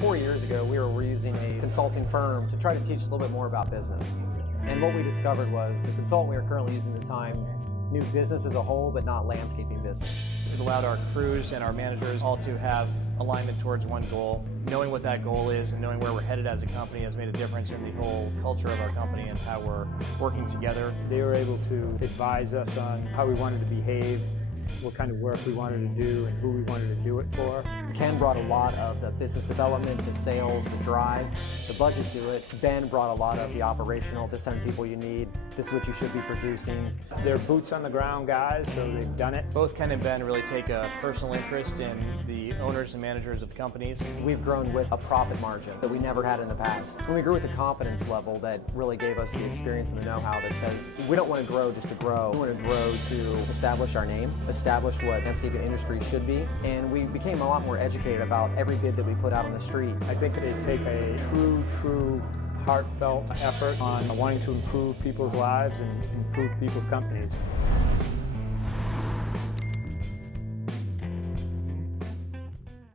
4 years ago, we were using a consulting firm to try to teach us a little bit more about business. And what we discovered was the consultant we were currently using at the time knew business as a whole, but not landscaping business. It allowed our crews and our managers all to have alignment towards one goal. Knowing what that goal is and knowing where we're headed as a company has made a difference in the whole culture of our company and how we're working together. They were able to advise us on how we wanted to behave, what kind of work we wanted to do, and who we wanted to do it for. Ken brought a lot of the business development, the sales, the drive, the budget to it. Ben brought a lot of the operational, this kind of people you need, this is what you should be producing. They're boots on the ground guys, so they've done it. Both Ken and Ben really take a personal interest in the owners and managers of companies. We've grown with a profit margin that we never had in the past. And we grew with the confidence level that really gave us the experience and the know-how that says we don't want to grow just to grow. We want to grow to establish our name, establish what landscaping industry should be, and we became a lot more educated about every bid that we put out on the street. I think they take a true heartfelt effort on wanting to improve people's lives and improve people's companies.